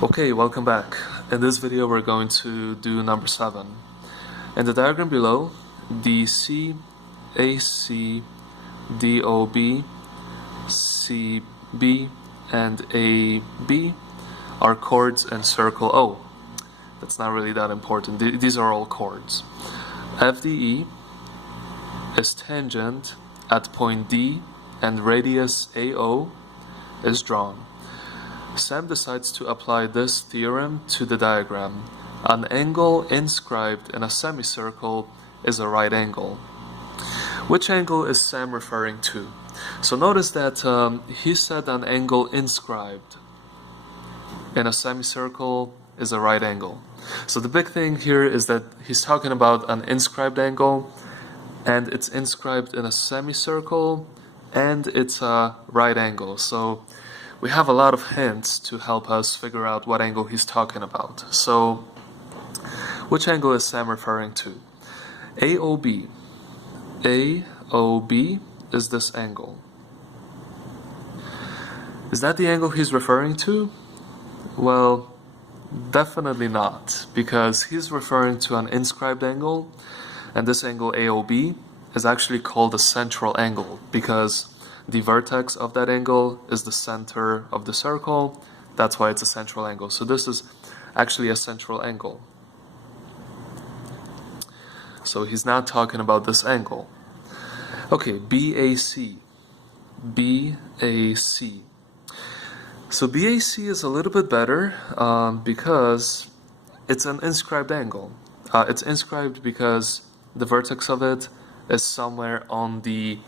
Okay, welcome back. In this video we're going to do number 7. In the diagram below, DC, AC, DOB, CB, and AB are chords in circle O. That's not really that important. These are all chords. FDE is tangent at point D and radius AO is drawn. Sam decides to apply this theorem to the diagram. An angle inscribed in a semicircle is a right angle. Which angle is Sam referring to? So notice that he said an angle inscribed in a semicircle is a right angle. So the big thing here is that he's talking about an inscribed angle, and it's inscribed in a semicircle, and it's a right angle. So we have a lot of hints to help us figure out what angle he's talking about. So, which angle is Sam referring to? AOB. AOB is this angle. Is that the angle he's referring to? Well, definitely not, because he's referring to an inscribed angle, and this angle AOB is actually called a central angle because the vertex of that angle is the center of the circle. That's why it's a central angle. So this is actually a central angle. So he's not talking about this angle. Okay, BAC. BAC. So BAC is a little bit better because it's an inscribed angle. It's inscribed because the vertex of it is somewhere on the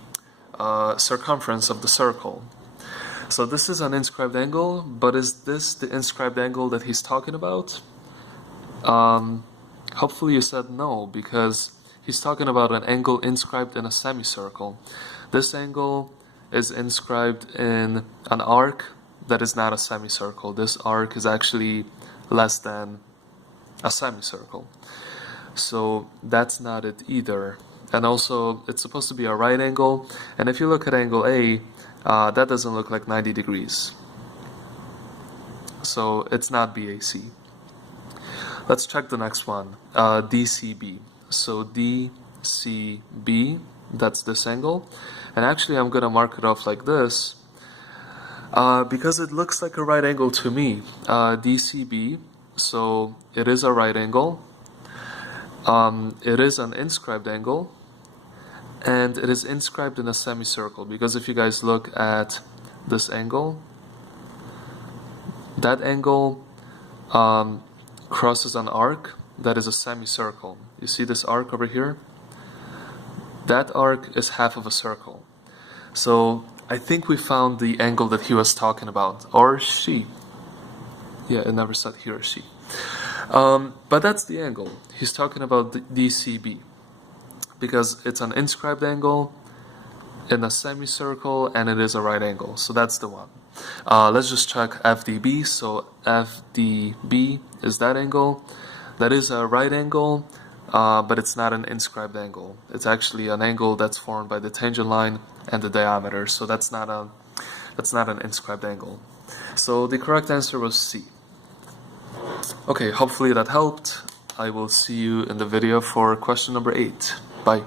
circumference of the circle. So this is an inscribed angle, but is this the inscribed angle that he's talking about? Hopefully you said no, because he's talking about an angle inscribed in a semicircle. This angle is inscribed in an arc that is not a semicircle. This arc is actually less than a semicircle. So that's not it either. And also, it's supposed to be a right angle, and if you look at angle A, that doesn't look like 90 degrees. So it's not BAC. Let's check the next one, DCB. So DCB, that's this angle, and actually I'm going to mark it off like this, because it looks like a right angle to me. DCB, so it is a right angle, it is an inscribed angle, and it is inscribed in a semicircle, because if you guys look at this angle, that angle crosses an arc that is a semicircle. You see this arc over here? That arc is half of a circle. So I think we found the angle that he was talking about, or she. Yeah, it never said he or she. But that's the angle. He's talking about the DCB, because it's an inscribed angle in a semicircle and it is a right angle. So that's the one. Let's just check FDB. So FDB is that angle. That is a right angle, but it's not an inscribed angle. It's actually an angle that's formed by the tangent line and the diameter. So that's not an inscribed angle. So the correct answer was C. Okay, hopefully that helped. I will see you in the video for question number 8. Bye.